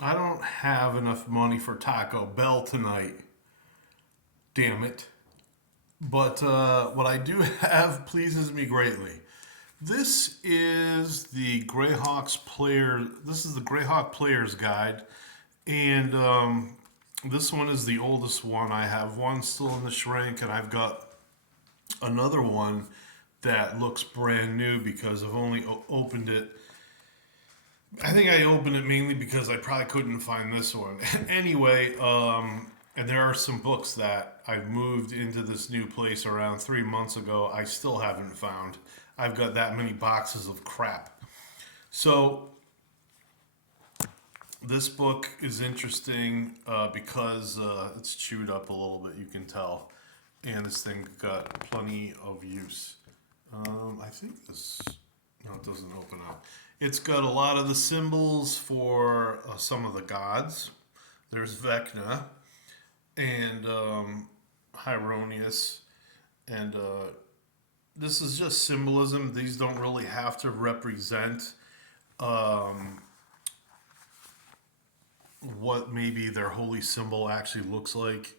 I don't have enough money for Taco Bell tonight. Damn it. But what I do have pleases me greatly. This is the Greyhawks player. This is the Greyhawk Player's Guide, and this one is the oldest one. I have one still in the shrink, and I've got another one that looks brand new because I've only opened it. I think I opened it mainly because I probably couldn't find this one. Anyway, and there are some books that I've moved into this new place around 3 months ago. I still haven't found. I've got that many boxes of crap. So this book is interesting because it's chewed up a little bit. You can tell, and this thing got plenty of use. I think this. No, it doesn't open up. It's got a lot of the symbols for some of the gods. There's Vecna and Hieronius, and this is just symbolism. These don't really have to represent um, what maybe their holy symbol actually looks like.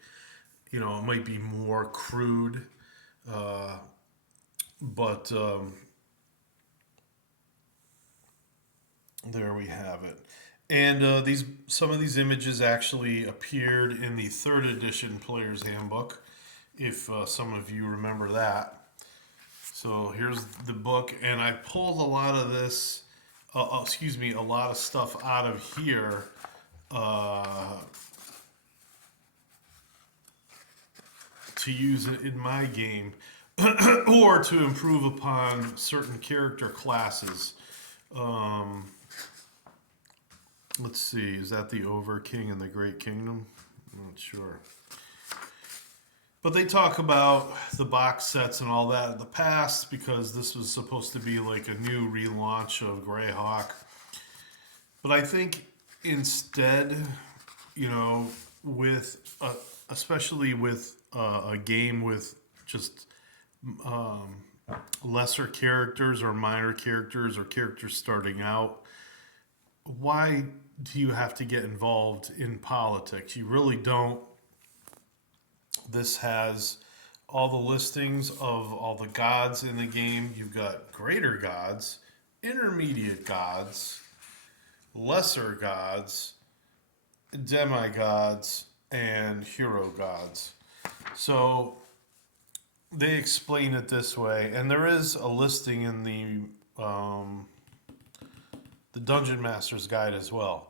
You know, it might be more crude, uh, but there we have it. And these some of these images actually appeared in the third edition Player's Handbook, if some of you remember that. So here's the book, and I pulled a lot of this, excuse me, a lot of stuff out of here uh, to use it in my game or to improve upon certain character classes. Um, let's see, is that the Over King and the Great Kingdom? I'm not sure. But they talk about the box sets and all that in the past because this was supposed to be like a new relaunch of Greyhawk. But I think instead, you know, with especially with a game with just um, lesser characters or minor characters or characters starting out, why do you have to get involved in politics? You really don't. This has all the listings of all the gods in the game. You've got greater gods, intermediate gods, lesser gods, demigods, and hero gods. So they explain it this way, and there is a listing in the Dungeon Master's Guide as well.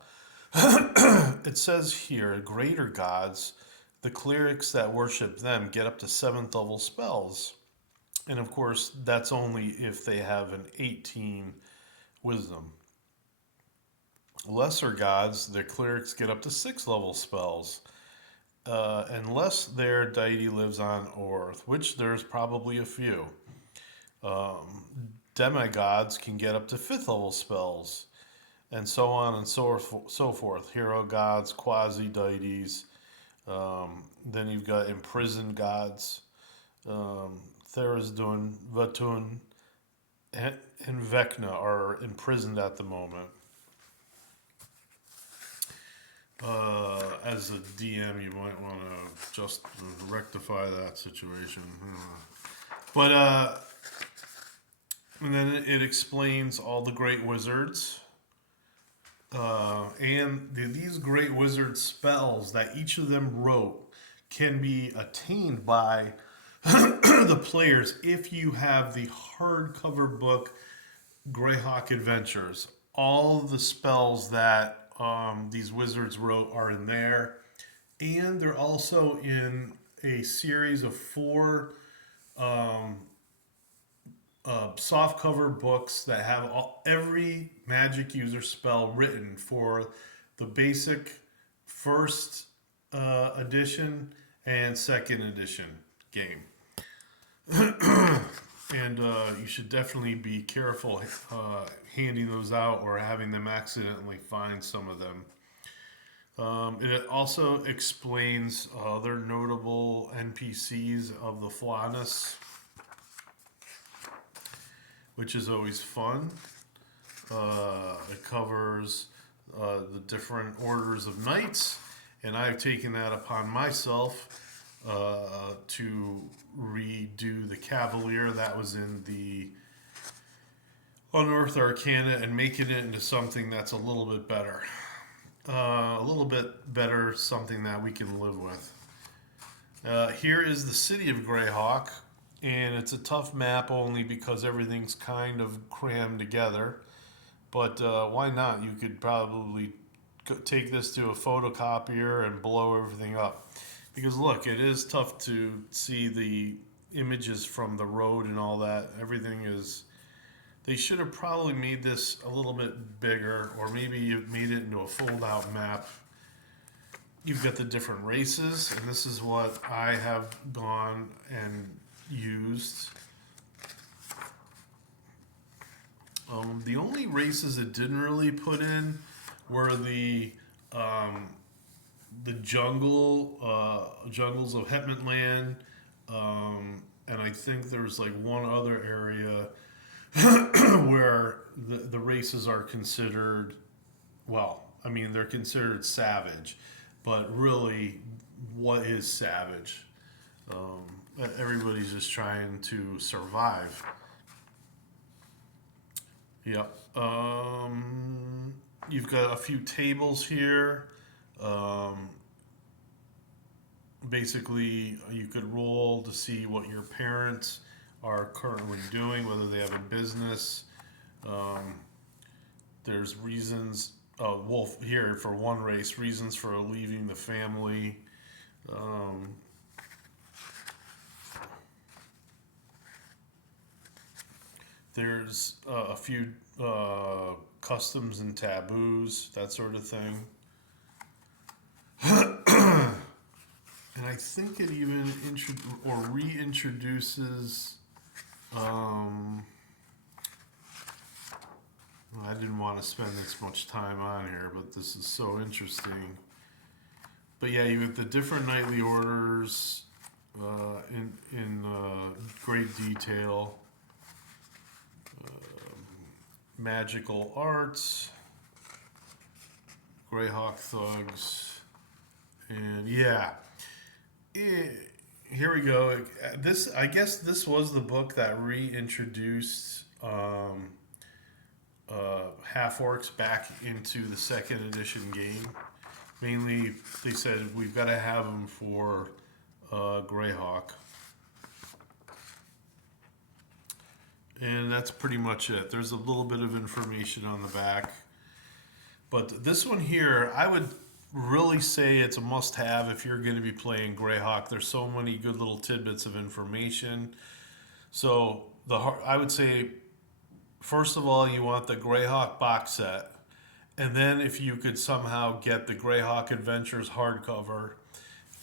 It says here, greater gods, the clerics that worship them get up to seventh level spells. And of course, that's only if they have an 18 wisdom. Lesser gods, the clerics get up to sixth level spells. Unless their deity lives on Earth, which there's probably a few. Um, Demigods can get up to fifth level spells, and so on and so forth. Hero gods, quasi deities. Then you've got imprisoned gods. Tharizdun, Vatun, and Vecna are imprisoned at the moment. As a DM, you might want to just rectify that situation. But and then it explains all the great wizards. These great wizard spells that each of them wrote can be attained by the players if you have the hardcover book Greyhawk Adventures. All of the spells that these wizards wrote are in there, and they're also in a series of four um, softcover books that have every magic user spell written for the basic first edition and second edition game. And you should definitely be careful handing those out or having them accidentally find some of them. It also explains other notable NPCs of the Flanus, which is always fun. It covers the different orders of knights, and I've taken that upon myself to redo the Cavalier that was in the Unearthed Arcana and making it into something that's a little bit better. A little bit better, something that we can live with. Here is the city of Greyhawk, and it's a tough map only because everything's kind of crammed together. But why not? You could probably take this to a photocopier and blow everything up. Because look, it is tough to see the images from the road and all that. Everything is. They should have probably made this a little bit bigger, or maybe you made it into a fold-out map. You've got the different races, and this is what I have gone and used. The only races it didn't really put in were the jungles of Hetmanland, and I think there's like one other area where the races are considered, well, I mean, they're considered savage, but really, what is savage? Everybody's just trying to survive. Yep. You've got a few tables here. Basically, you could roll to see what your parents are currently doing, whether they have a business. There's reasons, wolf here for one race, reasons for leaving the family. There's a few customs and taboos, that sort of thing. And I think it even reintroduces. I didn't want to spend this much time on here, but this is so interesting. But yeah, you have the different knightly orders in great detail. Magical arts, Greyhawk thugs, and yeah. Here we go. I guess this was the book that reintroduced half orcs back into the second edition game. Mainly, they said we've got to have them for Greyhawk. And that's pretty much it. There's a little bit of information on the back. But this one here, I would really say it's a must-have if you're going to be playing Greyhawk. There's so many good little tidbits of information. So I would say, first of all, you want the Greyhawk box set. And then if you could somehow get the Greyhawk Adventures hardcover.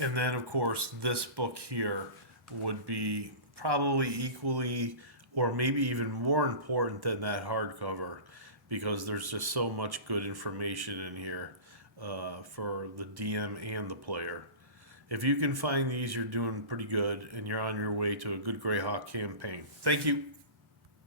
And then, of course, this book here would be probably equally or maybe even more important than that hardcover, because there's just so much good information in here for the DM and the player. If you can find these, you're doing pretty good, and you're on your way to a good Greyhawk campaign. Thank you.